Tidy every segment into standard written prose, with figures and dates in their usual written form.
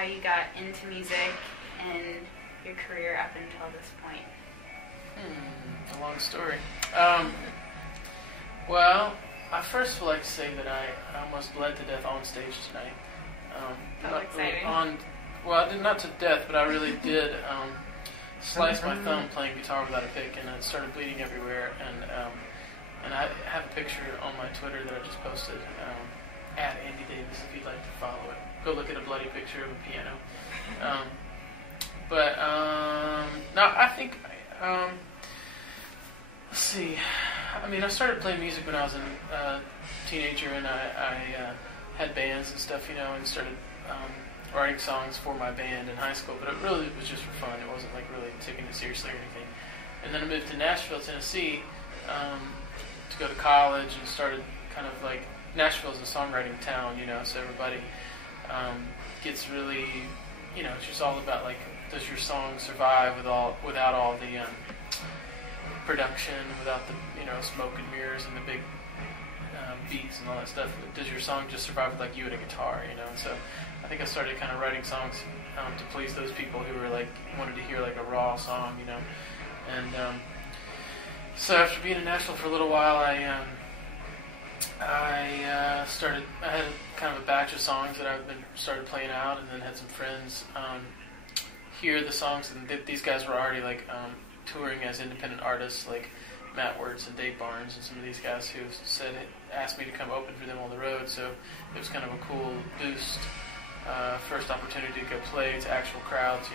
how you got into music and your career up until this point. A long story. Well, I first would like to say that I almost bled to death on stage tonight. That's exciting. Not to death, but I really did slice my thumb playing guitar without a pick, and it started bleeding everywhere. And I have a picture on my Twitter that I just posted, at Andy Davis, if you'd like to follow it. Go look at a bloody picture of a piano. No, I think, let's see. I mean, I started playing music when I was a teenager, and I had bands and stuff, and started writing songs for my band in high school, but it really was just for fun. It wasn't like really taking it seriously or anything. And then I moved to Nashville, Tennessee, to go to college, and started kind of like, Nashville's a songwriting town, so everybody gets really, it's just all about like, does your song survive without all the production, without the smoke and mirrors and the big beats and all that stuff? Does your song just survive with like you and a guitar? So I think I started kind of writing songs to please those people who were like wanted to hear like a raw song, And so after being in Nashville for a little while, I had kind of a batch of songs that I've started playing out, and then had some friends hear the songs, and these guys were already like touring as independent artists, like Matt Wirtz and Dave Barnes, and some of these guys who asked me to come open for them on the road. So it was kind of a cool boost, first opportunity to go play to actual crowds,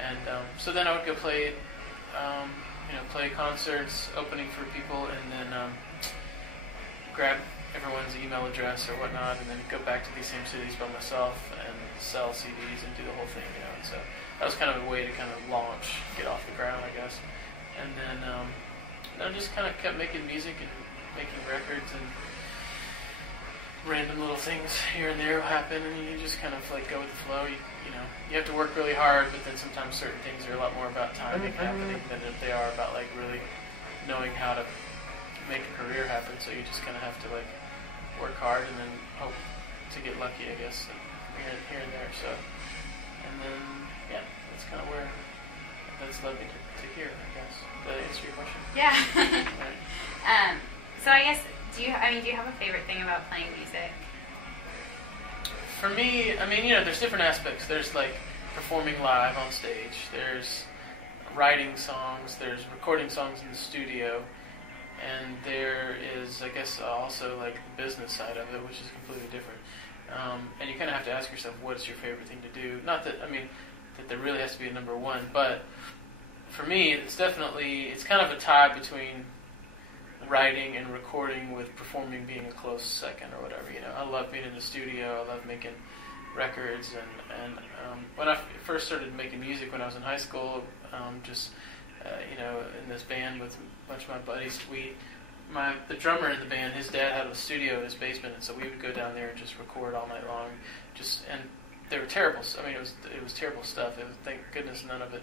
And so then I would go play concerts, opening for people, and then grab everyone's email address or whatnot, and then go back to these same cities by myself and sell CDs and do the whole thing, And so that was kind of a way to kind of get off the ground, I guess. And then I just kind of kept making music and making records, and random little things here and there will happen, and you just kind of like go with the flow. You have to work really hard, but then sometimes certain things are a lot more about timing happening than if they are about like really knowing how to make a career happen. So you just kind of have to like work hard and then hope to get lucky, I guess, here and there. So, and then that's kind of where that's led me to here, I guess. Did I answer your question? Yeah. Right. So I guess, do you have a favorite thing about playing music? For me, there's different aspects. There's like performing live on stage. There's writing songs. There's recording songs in the studio. And there is, I guess, also like the business side of it, which is completely different. And you kind of have to ask yourself, what is your favorite thing to do? Not that, that there really has to be a number one, but for me, it's kind of a tie between writing and recording, with performing being a close second or whatever. I love being in the studio. I love making records, and when I first started making music when I was in high school, in this band with a bunch of my buddies, the drummer in the band, his dad had a studio in his basement, and so we would go down there and just record all night long. And they were terrible. It was terrible stuff. Thank goodness none of it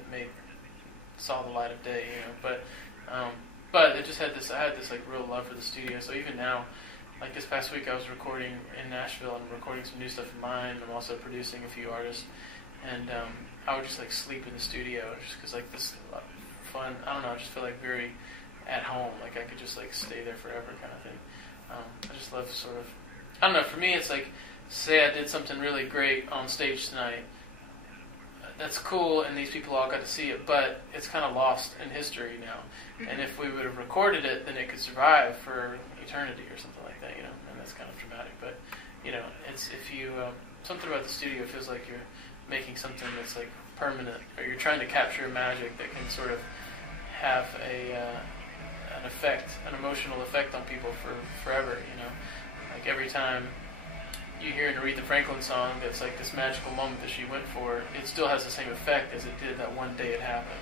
saw the light of day, But it just had this. I had this like real love for the studio. So even now, like this past week, I was recording in Nashville and recording some new stuff of mine. I'm also producing a few artists, and I would just like sleep in the studio just because like this fun. I don't know. I just feel like very at home. Like I could just like stay there forever, kind of thing. I just love sort of. I don't know. For me, it's like, say I did something really great on stage tonight. That's cool, and these people all got to see it, but it's kind of lost in history now. And if we would have recorded it, then it could survive for eternity or something like that, and that's kind of dramatic. But, it's something about the studio feels like you're making something that's like permanent, or you're trying to capture a magic that can sort of have an effect, an emotional effect on people for forever, Like every time you hear an Aretha Franklin song that's like this magical moment that she went for, it still has the same effect as it did that one day it happened,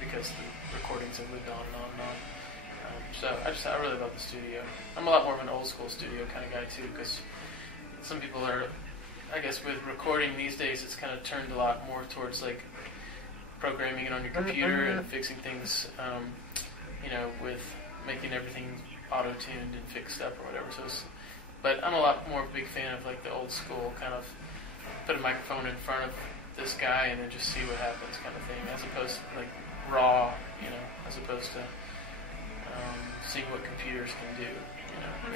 because the recordings have lived on and on and on. So I really love the studio. I'm a lot more of an old school studio kind of guy too, because some people are, I guess with recording these days, it's kind of turned a lot more towards like programming it on your computer and fixing things, with making everything auto-tuned and fixed up or whatever. But I'm a lot more of a big fan of like the old school kind of put a microphone in front of this guy and then just see what happens, kind of thing, as opposed to like raw, as opposed to seeing what computers can do.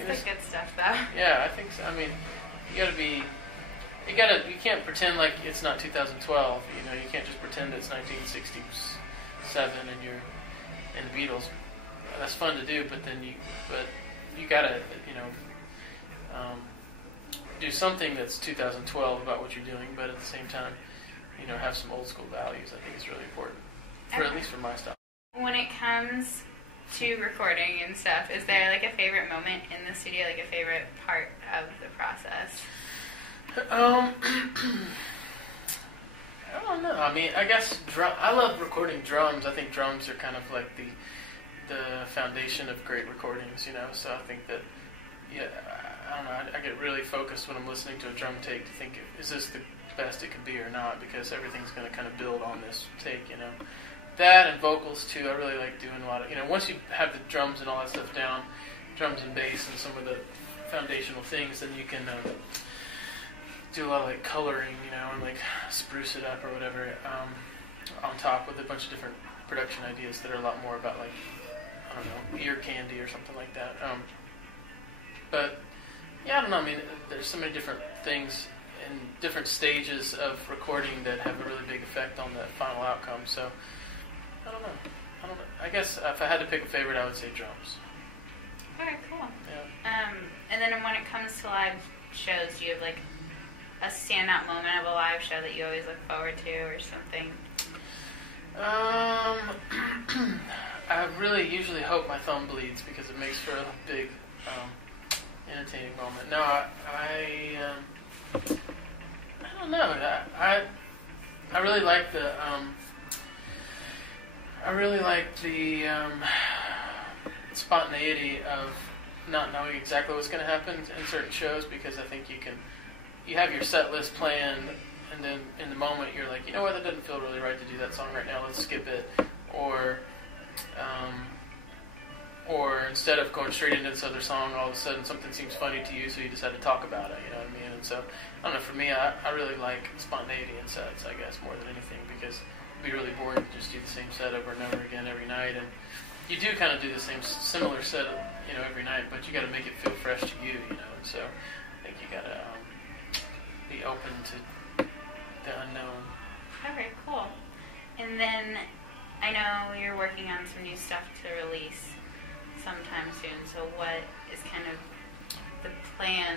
That's the good stuff, though. Yeah, I think so. I mean, you can't pretend like it's not 2012. You can't just pretend it's 1967 and you're in the Beatles. That's fun to do, but you gotta, do something that's 2012 about what you're doing, but at the same time, have some old school values. I think is really important, at least for my style. When it comes to recording and stuff, is there like a favorite moment in the studio, like a favorite part of the process? I don't know. I mean, I guess I love recording drums. I think drums are kind of like the foundation of great recordings, So I think that, I don't know. I get really focused when I'm listening to a drum take to think, is this the best it can be or not? Because everything's going to kind of build on this take, That and vocals too. I really like doing a lot of, once you have the drums and all that stuff down, drums and bass and some of the foundational things, then you can do a lot of like coloring, and like spruce it up or whatever on top with a bunch of different production ideas that are a lot more about like, I don't know, ear candy or something like that. But yeah, I don't know. I mean, there's so many different things in different stages of recording that have a really big effect on the final outcome. So I don't know. I guess if I had to pick a favorite, I would say drums. Alright, cool. Yeah. And then when it comes to live shows, do you have like a standout moment of a live show that you always look forward to or something? I really usually hope my thumb bleeds because it makes for a big, entertaining moment. No, I don't know. I really like the spontaneity of not knowing exactly what's going to happen in certain shows, because I think you have your set list planned, and then in the moment you're like, what, that doesn't feel really right to do that song right now, let's skip it. Or instead of going straight into this other song, all of a sudden something seems funny to you, so you decide to talk about it, you know what I mean? And so, I don't know, for me, I really like spontaneity in sets, I guess, more than anything, because it'd be really boring to just do the same set over and over again every night, and you do kind of do the similar set, every night, but you got to make it feel fresh to you, and so I think you got to be open to the unknown. Okay, cool. And then I know you're working on some new stuff to release sometime soon, so what is kind of the plan?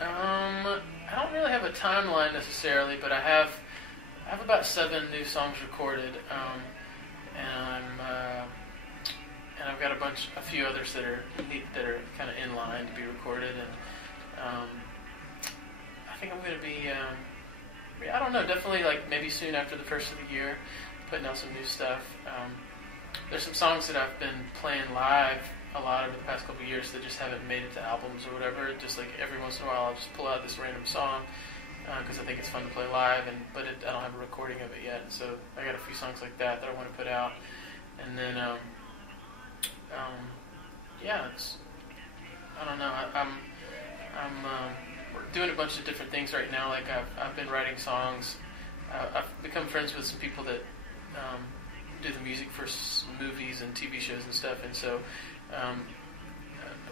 I don't really have a timeline necessarily, but I have about 7 new songs recorded, and I've got a few others that are kind of in line to be recorded, and I think I'm going to be, I don't know, definitely like maybe soon after the first of the year, putting out some new stuff. There's some songs that I've been playing live a lot over the past couple of years that just haven't made it to albums or whatever. Just like every once in a while I'll just pull out this random song because I think it's fun to play live, but I don't have a recording of it yet. So I got a few songs like that I want to put out. And then, I don't know. I'm doing a bunch of different things right now. Like I've been writing songs. I've become friends with some people that do the music for movies and TV shows and stuff, and so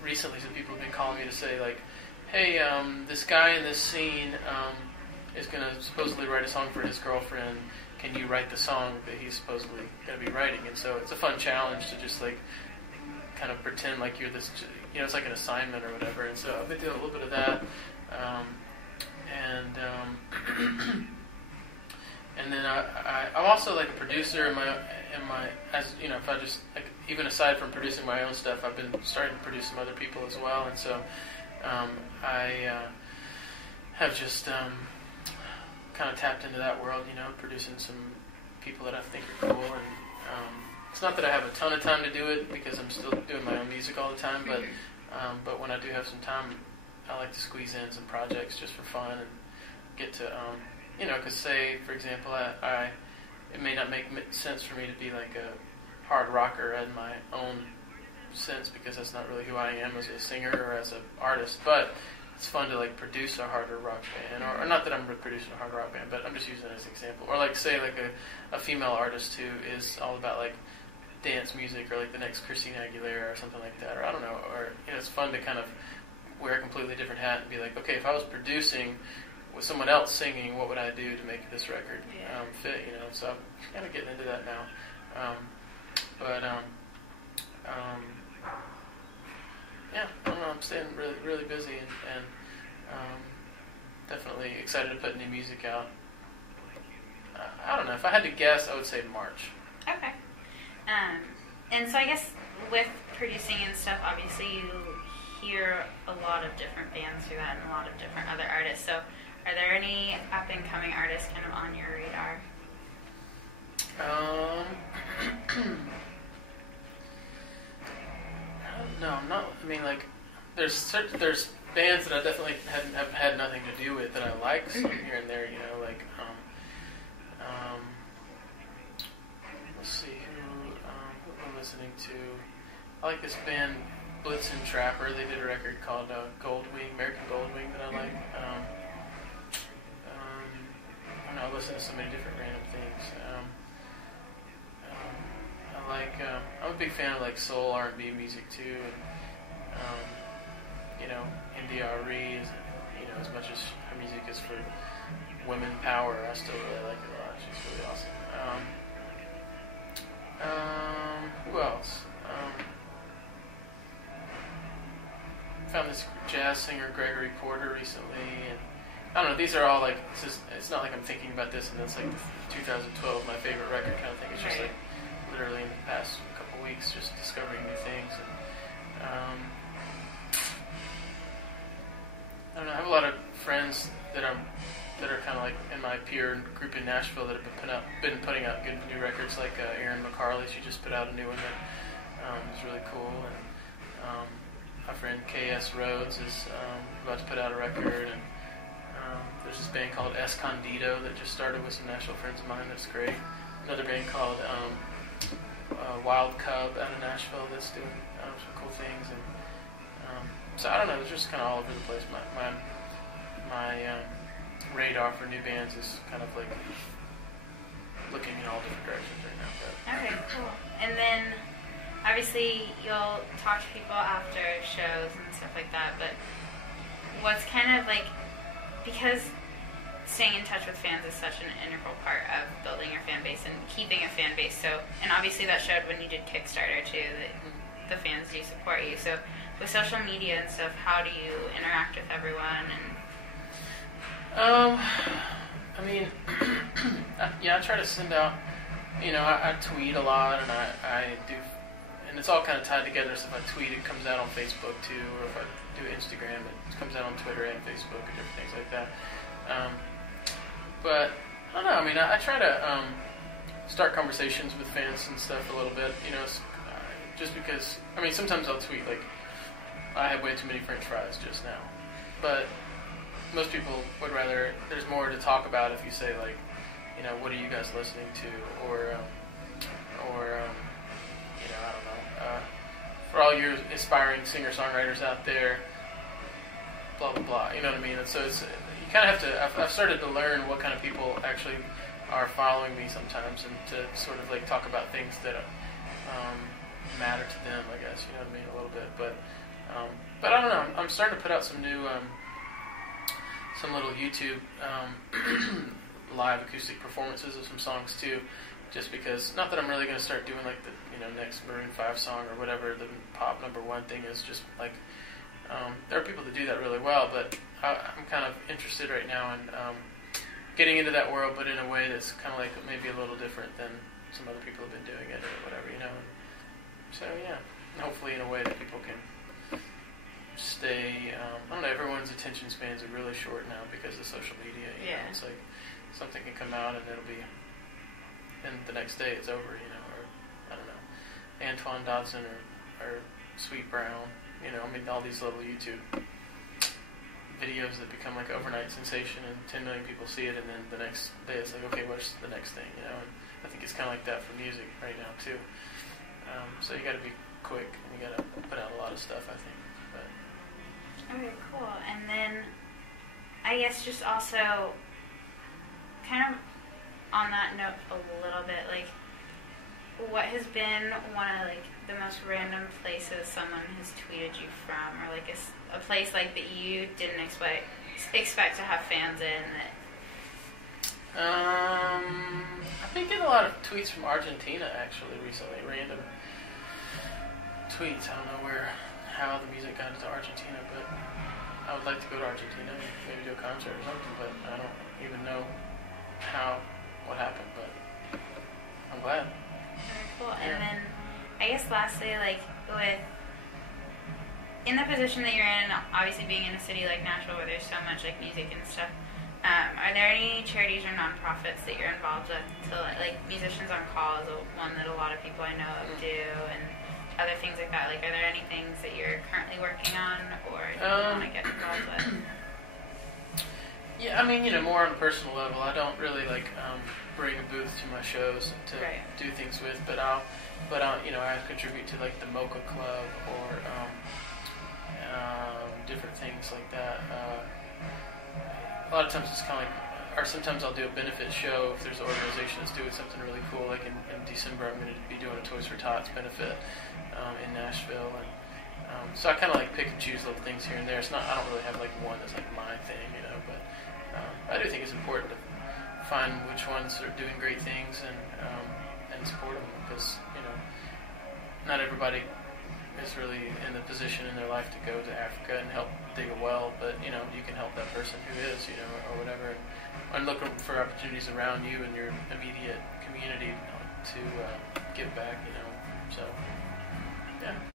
recently some people have been calling me to say like, hey, this guy in this scene is going to supposedly write a song for his girlfriend. Can you write the song that he's supposedly going to be writing? And so it's a fun challenge to just like kind of pretend like you're this, it's like an assignment or whatever. And so I've been doing a little bit of that, and then I'm also like a producer in my if I just like, even aside from producing my own stuff, I've been starting to produce some other people as well, and so I have just kind of tapped into that world, producing some people that I think are cool, and it's not that I have a ton of time to do it because I'm still doing my own music all the time, but when I do have some time, I like to squeeze in some projects just for fun and get to because say, for example, it may not make sense for me to be like a hard rocker in my own sense because that's not really who I am as a singer or as an artist. But it's fun to like produce a harder rock band, or not that I'm producing a hard rock band, but I'm just using it as an example. Or like say like a female artist who is all about like dance music, or like the next Christina Aguilera or something like that, or I don't know, or it's fun to kind of wear a completely different hat and be like, okay, if I was producing with someone else singing, what would I do to make this record fit? So I'm kind of getting into that now. Yeah, I don't know. I'm staying really, really busy and definitely excited to put new music out. I don't know. If I had to guess, I would say March. Okay. And so I guess with producing and stuff, obviously you hear a lot of different bands through that and a lot of different other artists. So are there any up-and-coming artists kind of on your radar? No, not. I mean, like, there's bands that I definitely have had nothing to do with that I like some here and there. Like let's see who I'm listening to. I like this band Blitzen Trapper. They did a record called American Goldwing that I like. I don't know. I listen to so many different random things. I'm a big fan of like soul R&B music too, and India Arin is, as much as her music is for women power, I still really like it a lot. She's really awesome. Who else? Found this jazz singer Gregory Porter recently, and I don't know. These are all like it's not like I'm thinking about this and it's like 2012 my favorite record kind of thing. It's just like literally in the past couple weeks just discovering new things. And I don't know. I have a lot of friends that are kind of like in my peer group in Nashville that have been putting out good new records. Like Arin, she just put out a new one that is really cool. And my friend K.S. Rhodes is about to put out a record. And there's this band called Escondido that just started with some Nashville friends of mine. That's great. Another band called Wild Cub out of Nashville that's doing some cool things. And so I don't know. It's just kind of all over the place. My radar for new bands is kind of like looking in all different directions right now. But. Okay, cool. And then obviously you'll talk to people after shows and stuff like that, but what's kind of like, because staying in touch with fans is such an integral part of building your fan base and keeping a fan base. So, and obviously that showed when you did Kickstarter too, that the fans do support you. So with social media and stuff, how do you interact with everyone? And I mean, I try to send out, I tweet a lot, and I do, and it's all kind of tied together. So if I tweet, it comes out on Facebook too, or if I do Instagram, it comes out on Twitter and Facebook and different things like that. But I don't know. I mean, I try to start conversations with fans and stuff a little bit. Just because. I mean, sometimes I'll tweet like, "I had way too many French fries just now," but most people would rather. There's more to talk about if you say like, what are you guys listening to, or I don't know. For all you aspiring singer-songwriters out there, blah blah blah. You know what I mean? And so it's. You kind of have to. I've started to learn what kind of people actually are following me sometimes, and to sort of like talk about things that matter to them. I guess you know what I mean, a little bit. But I don't know. I'm starting to put out some new, some little YouTube live acoustic performances of some songs too. Just because, not that I'm really going to start doing like the next Maroon 5 song or whatever the pop #1 thing is. Just like there are people that do that really well, but I'm kind of interested right now in getting into that world, but in a way that's kind of like maybe a little different than some other people have been doing it or whatever, So yeah, and hopefully in a way that people can stay. I don't know. Everyone's attention spans are really short now because of social media. You know? It's like something can come out and it'll be, and the next day it's over. Or I don't know, Antoine Dodson or Sweet Brown. I mean, all these little YouTube videos that become like overnight sensation and 10 million people see it, and then the next day it's like, okay, what's the next thing? And I think it's kind of like that for music right now too. So you got to be quick and you got to put out a lot of stuff, I think. But. Okay, cool. And then I guess just also kind of on that note a little bit, like, what has been one of like the most random places someone has tweeted you from, or like a place like that you didn't expect to have fans in? That I've been getting a lot of tweets from Argentina actually recently, random tweets. I don't know how the music got into Argentina, but I would like to go to Argentina, maybe do a concert or something, but I don't even know what happened, but I'm glad. Very cool. Yeah. And then, I guess lastly, like, in the position that you're in, obviously being in a city like Nashville where there's so much, like, music and stuff, are there any charities or nonprofits that you're involved with? So, like, Musicians on Call is one that a lot of people I know of do, and other things like that. Like, are there any things that you're currently working on, or that you want to get involved with? Yeah, I mean, more on a personal level. I don't really like bring a booth to my shows to do things with, but I contribute to like the Mocha Club or different things like that. A lot of times it's kind of like, or sometimes I'll do a benefit show if there's an organization that's doing something really cool. Like in December, I'm going to be doing a Toys for Tots benefit in Nashville, and so I kind of like pick and choose little things here and there. It's not, I don't really have like one that's like my thing, but I do think it's important to find which ones are doing great things and support them, because not everybody is really in the position in their life to go to Africa and help dig a well, but you can help that person who is, or whatever, and look for opportunities around you and your immediate community to give back, so yeah.